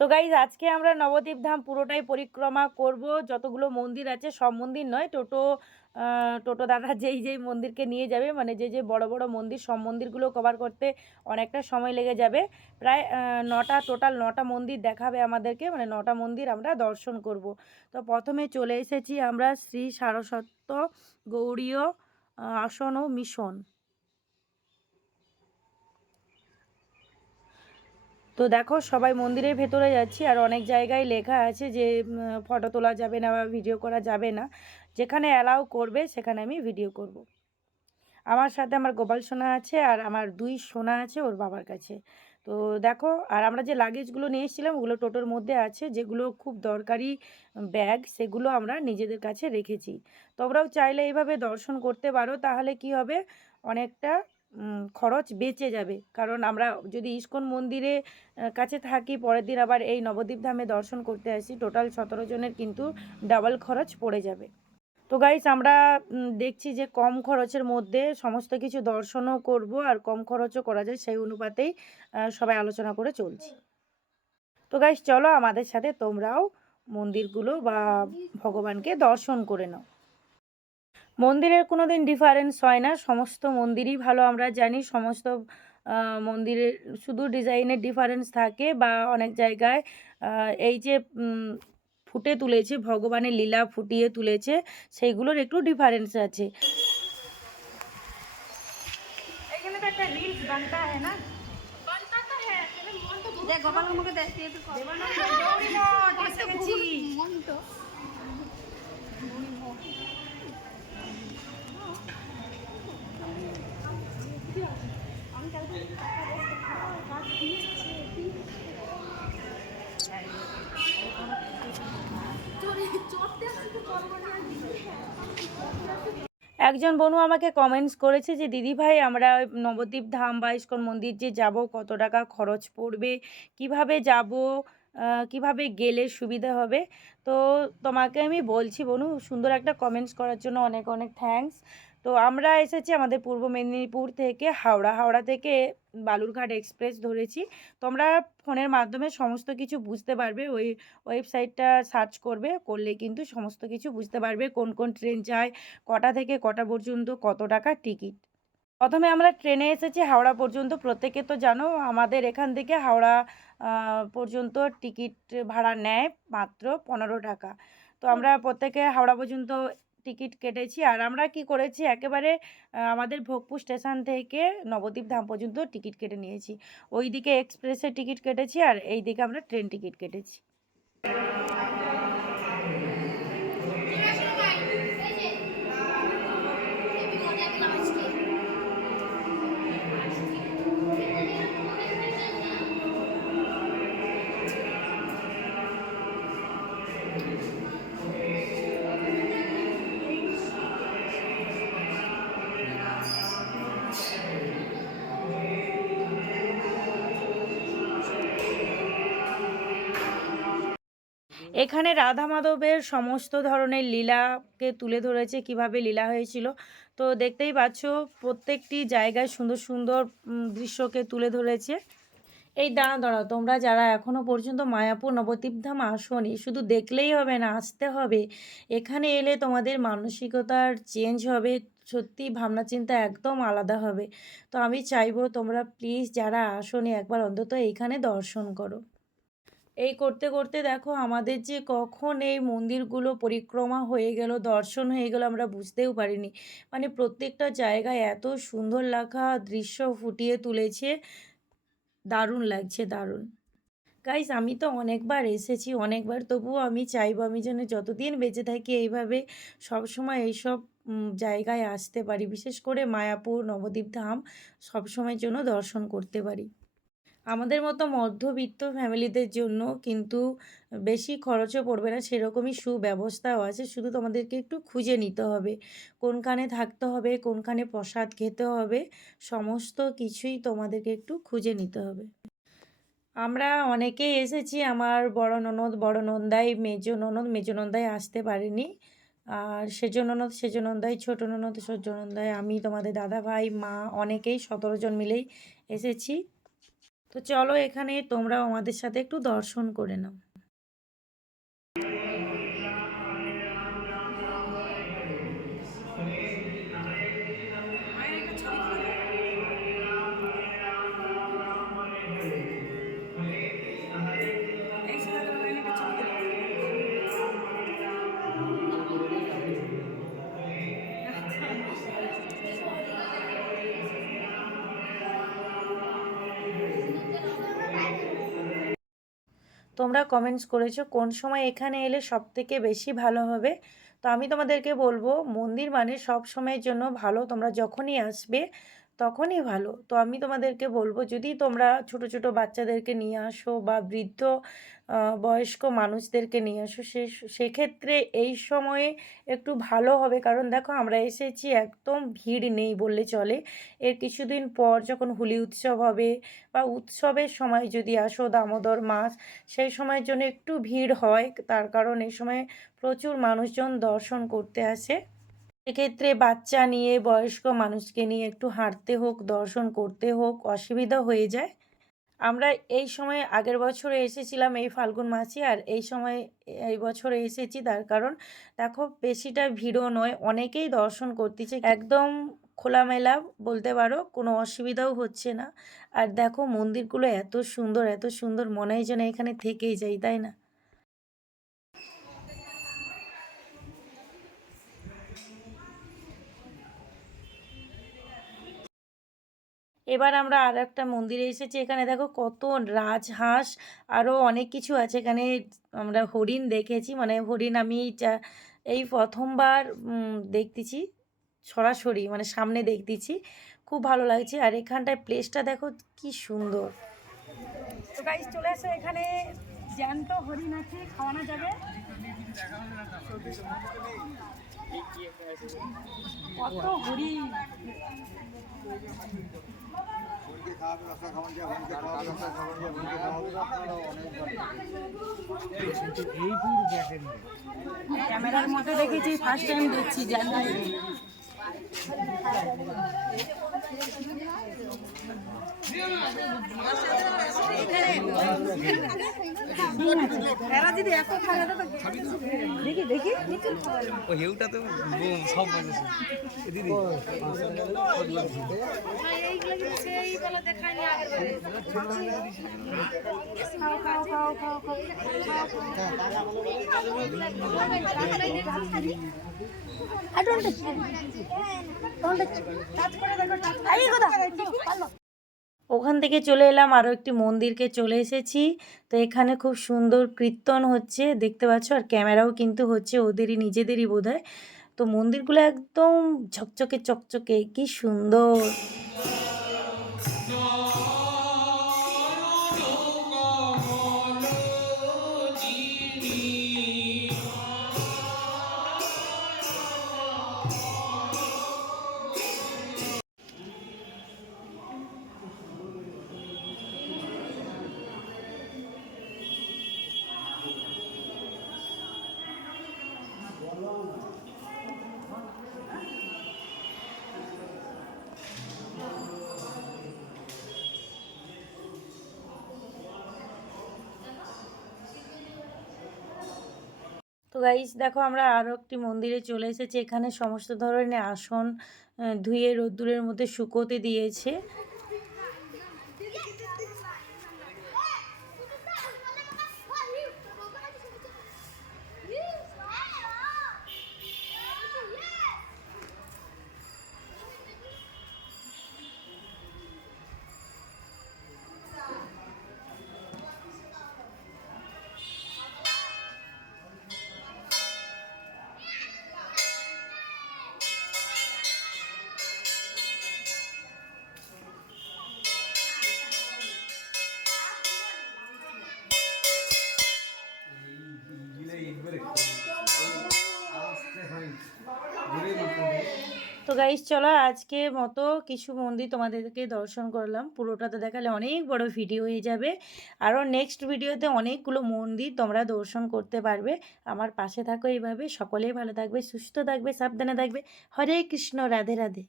তো গাইজ আজকে আমরা নবদ্বীপ ধাম পুরোটাই পরিক্রমা করব। যতগুলো মন্দির আছে, সব মন্দির নয়, টোটো টোটো দাদা যেই যেই মন্দিরকে নিয়ে যাবে মানে যে যে বড় বড় মন্দির, সব মন্দিরগুলো কভার করতে অনেকটা সময় লেগে যাবে। প্রায় নটা টোটাল নটা মন্দির দেখাবে আমাদেরকে মানে নটা মন্দির আমরা দর্শন করব। তো প্রথমে চলে এসেছি আমরা শ্রী সারস্বত গৌড়ীয় আসন ও মিশন। তো দেখো, সবাই মন্দিরের ভেতরে যাচ্ছি আর অনেক জায়গায় লেখা আছে যে ফটো তোলা যাবে না বা ভিডিও করা যাবে না। যেখানে অ্যালাউ করবে, সেখানে আমি ভিডিও করব। আমার সাথে আমার গোপাল সোনা আছে আর আমার দুই সোনা আছে ওর বাবার কাছে। তো দেখো, আর আমরা যে লাগেজগুলো নিয়ে এসেছিলাম, ওগুলো টোটোর মধ্যে আছে, যেগুলো খুব দরকারি ব্যাগ সেগুলো আমরা নিজেদের কাছে রেখেছি। তোমরাও চাইলে এইভাবে দর্শন করতে পারো, তাহলে কি হবে? অনেকটা খরচ বেঁচে যাবে। কারণ আমরা যদি ইস্কন মন্দিরে কাছে থাকি, পরের দিন আবার এই নবদ্বীপ ধামে দর্শন করতে আসি টোটাল সতেরো জনের কিন্তু ডাবল খরচ পড়ে যাবে। তো গাইস আমরা দেখছি যে কম খরচের মধ্যে সমস্ত কিছু দর্শনও করব আর কম খরচও করা যায় সেই অনুপাতেই সবাই আলোচনা করে চলছি। তো গাইস চলো আমাদের সাথে তোমরাও মন্দিরগুলো বা ভগবানকে দর্শন করে নাও। মন্দিরের কোনো দিন ডিফারেন্স হয় না। সমস্ত মন্দিরই ভালো আমরা জানি। সমস্ত মন্দিরের শুধু ডিজাইনের ডিফারেন্স থাকে বা অনেক জায়গায় এই যে ফুটে তুলেছে ভগবানের লীলা ফুটিয়ে তুলেছে সেইগুলোর একটু ডিফারেন্স আছে। একটা রিলস বানতা হ্যাঁ না? দেখ গোপাল মুখে দেখ। একজন বনু আমাকে কমেন্টস করেছে যে, দিদি ভাই, আমরা নবদ্বীপ ধাম বা ইস্কন মন্দির যে যাব, কত টাকা খরচ পড়বে? কীভাবে যাব? কীভাবে গেলে সুবিধা হবে? তো তোমাকে আমি বলছি বনু, সুন্দর একটা কমেন্টস করার জন্য অনেক অনেক থ্যাঙ্কস তো আমরা এসেছি আমাদের পূর্ব মেদিনীপুর থেকে হাওড়া। হাওড়া থেকে বালুরঘাট এক্সপ্রেস ধরেছি। তোমরা ফোনের মাধ্যমে সমস্ত কিছু বুঝতে পারবে। ওই ওয়েবসাইটটা সার্চ করবে করলে কিন্তু সমস্ত কিছু বুঝতে পারবে কোন কোন ট্রেন যায় কটা থেকে কটা পর্যন্ত কত টাকা টিকিট। প্রথমে আমরা ট্রেনে এসেছি হাওড়া পর্যন্ত। প্রত্যেকে তো জানো আমাদের এখান থেকে হাওড়া পর্যন্ত টিকিট ভাড়া নেয় মাত্র পনেরো টাকা। তো আমরা প্রত্যেকে হাওড়া পর্যন্ত টিকিট কেটেছি। আর আমরা কি করেছি? একেবারে আমাদের ভোগপুর স্টেশন থেকে নবদ্বীপ ধাম পর্যন্ত টিকিট কেটে নিয়েছি। ওই দিকে এক্সপ্রেসের টিকিট কেটেছি আর এই দিকে আমরা ট্রেন টিকিট কেটেছি। এখানে রাধা মাধবের সমস্ত ধরনের লীলাকে তুলে ধরেছে, কীভাবে লীলা হয়েছিল। তো দেখতেই পাচ্ছ, প্রত্যেকটি জায়গায় সুন্দর সুন্দর দৃশ্যকে তুলে ধরেছে। এই দাঁড়া দাঁড়াও, তোমরা যারা এখনও পর্যন্ত মায়াপুর নবদ্বীপ ধাম আসনি, শুধু দেখলেই হবে না, আসতে হবে। এখানে এলে তোমাদের মানসিকতার চেঞ্জ হবে, সত্যি ভাবনা চিন্তা একদম আলাদা হবে। তো আমি চাইব তোমরা প্লিজ যারা আসনি, একবার অন্তত এইখানে দর্শন করো। এই করতে করতে দেখো আমাদের যে কখন এই মন্দিরগুলো পরিক্রমা হয়ে গেল, দর্শন হয়ে গেল আমরা বুঝতেও পারিনি। মানে প্রত্যেকটা জায়গায় এত সুন্দর লেখা দৃশ্য ফুটিয়ে তুলেছে, দারুণ লাগছে, দারুণ। গাইস আমি তো অনেকবার এসেছি, অনেকবার তবুও আমি চাইব আমি যেন যতদিন বেঁচে থাকি এইভাবে সবসময় এইসব জায়গায় আসতে পারি। বিশেষ করে মায়াপুর, নবদ্বীপ ধাম সবসময়ের জন্য দর্শন করতে পারি। আমাদের মতো মধ্যবিত্ত ফ্যামিলিদের জন্য কিন্তু বেশি খরচও পড়বে না, সেরকমই সুব্যবস্থাও আছে। শুধু তোমাদেরকে একটু খুঁজে নিতে হবে, কোনখানে থাকতে হবে, কোনখানে প্রসাদ খেতে হবে, সমস্ত কিছুই তোমাদেরকে একটু খুঁজে নিতে হবে। আমরা অনেকেই এসেছি, আমার বড় ননদ, বড় নন্দাই, মেজো ননদ, মেজো নন্দাই আসতে পারেনি। আর সেজো ননদ, সেজো নন্দাই, ছোটো ননদ সূর্য নন্দাই, আমি, তোমাদের দাদা ভাই, মা, অনেকেই সতেরো জন মিলেই এসেছি। তো চলো এখানে তোমরাও আমাদের সাথে একটু দর্শন করে নাও। তোমরা কমেন্টস করেছ, কোন সময় এখানে এলে সব থেকে বেশি ভালো হবে? তো আমি তোমাদেরকে বলব, মন্দির মানে সব সময়ের জন্য ভালো। তোমরা যখনই আসবে তখনই ভালো। তো আমি তোমাদেরকে বলব, যদি তোমরা ছোট ছোট বাচ্চাদেরকে নিয়ে আসো বা বৃদ্ধ বয়স্ক মানুষদেরকে নিয়ে আসো, সে, সেক্ষেত্রে এই সময়ে একটু ভালো হবে। কারণ দেখো, আমরা এসেছি একদম ভিড় নেই বললে চলে। এর কিছুদিন পর যখন হোলি উৎসব হবে বা উৎসবের সময় যদি আসো, দামোদর মাস, সেই সময়ের জন্য একটু ভিড় হয়। তার কারণ এই সময় প্রচুর মানুষজন দর্শন করতে আসে। সেক্ষেত্রে বাচ্চা নিয়ে, বয়স্ক মানুষকে নিয়ে একটু হাঁটতে হোক, দর্শন করতে হোক, অসুবিধা হয়ে যায়। আমরা এই সময় আগের বছরে এসেছিলাম এই ফাল্গুন মাসে আর এই সময় এই বছরে এসেছি তার কারণ দেখো বেশিটা ভিড়ও নয়, অনেকেই দর্শন করতেছে। একদম খোলামেলা বলতে পারো, কোনো অসুবিধাও হচ্ছে না। আর দেখো মন্দিরগুলো এত সুন্দর এত সুন্দর, মনে হয় যেন এখানে থেকেই যাই, তাই না? এবার আমরা আর একটা মন্দিরে এসেছি, এখানে দেখো কত রাজহাঁস আরও অনেক কিছু আছে। এখানে আমরা হরিণ দেখেছি মানে হরিণ আমি এই প্রথমবার দেখতেছি, সরাসরি মানে সামনে দেখতেছি। খুব ভালো লাগছে, আর এখানটায় প্লেসটা দেখো কি সুন্দর। তো চলে আসো, এখানে জ্যান্ত হরিণ আছে, খাওয়ানো যাবে। কত হরিণ ক্যামেরার মধ্যে দেখেছি ফার্স্ট টাইম দেখছি জ্যান্ত হরিণ এরা যদি এত খায় তো দেখি দেখি ও হেউটা তো সব বাজেছে দিদি I don't touch. Don't touch. Touch করে দেখো, কথা। ওখান থেকে চলে এলাম আরও একটি মন্দিরকে চলে এসেছি। তো এখানে খুব সুন্দর কীর্তন হচ্ছে, দেখতে পাচ্ছ, আর ক্যামেরাও কিন্তু হচ্ছে ওদেরই, নিজেদেরই বোধ তো মন্দিরগুলো একদম ঝকচকে চকচকে, কি সুন্দর! তো গাইস দেখো আমরা আরও একটি মন্দিরে চলে এসেছি। এখানে সমস্ত ধরনের আসন ধুয়ে রোদ্দুরের মধ্যে শুকোতে দিয়েছে। তো গাইস চলো আজকে মতো কিছু মন্দির তোমাদেরকে দর্শন করলাম। পুরোটাতে দেখালে অনেক বড় ভিডিও হয়ে যাবে। আরও নেক্সট ভিডিওতে অনেকগুলো মন্দির তোমরা দর্শন করতে পারবে। আমার পাশে থাকো এইভাবে। সকলেই ভালো থাকবে, সুস্থ থাকবে, সাবধানে থাকবে। হরে কৃষ্ণ, রাধে রাধে।